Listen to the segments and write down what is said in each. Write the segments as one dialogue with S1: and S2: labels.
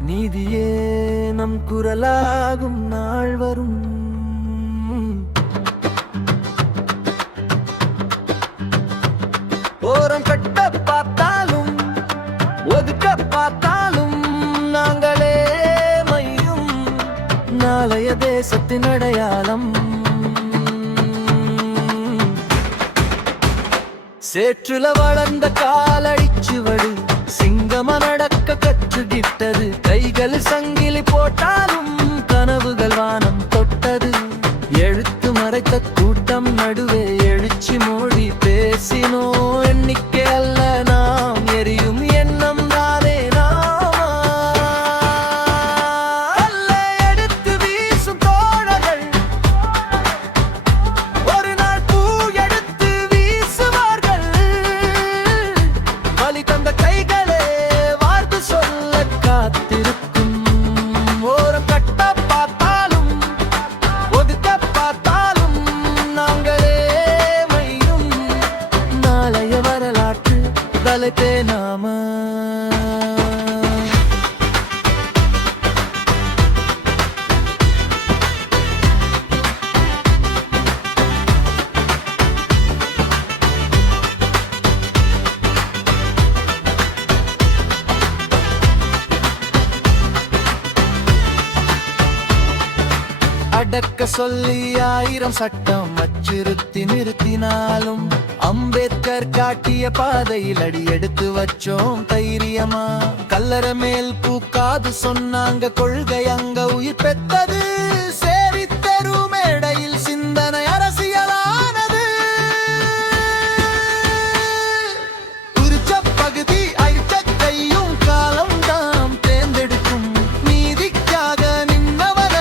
S1: நீதியே நம் குரலாகும் நாள் வரும். ஓரம் கட்ட பார்த்தாலும் ஒதுக்க பார்த்தாலும் நாங்களே மையும் நாளைய தேசத்தின் அடையாளம் சேற்றுல வளர்ந்த காலடிச்சுவடு சிங்கம நடக்க கற்றுகிட்டது கைகள் சங்கிலி போட்டாலும் கனவுகள் வானம் தொட்டது. எழுத்து மறைத்த தலைப்பே நாம. அடக்க சொல்லி ஆயிரம் சட்டம் அச்சுறுத்தி நிறுத்தினாலும் காட்டிய பாதையில் அடி எடுத்து வச்சோம் தைரியமா. கல்லற மேல் பூக்காது சொன்னாங்க கொள்கை அங்க உயிர் பெற்றது. சேரி தெரு மேடையில் சிந்தனை அரசியலானது. குறிச்ச பகுதி அரிச்சத்தையும் காலம் தாம் தேர்ந்தெடுக்கும். நீதிக்காக நின்றவன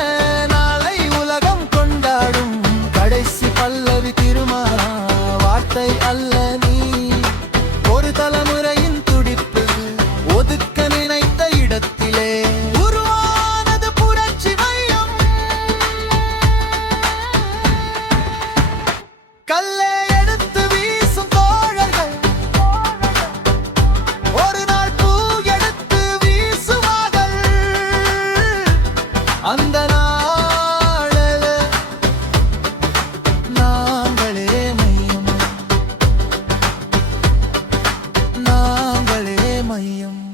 S1: todo el amor hay மாயம்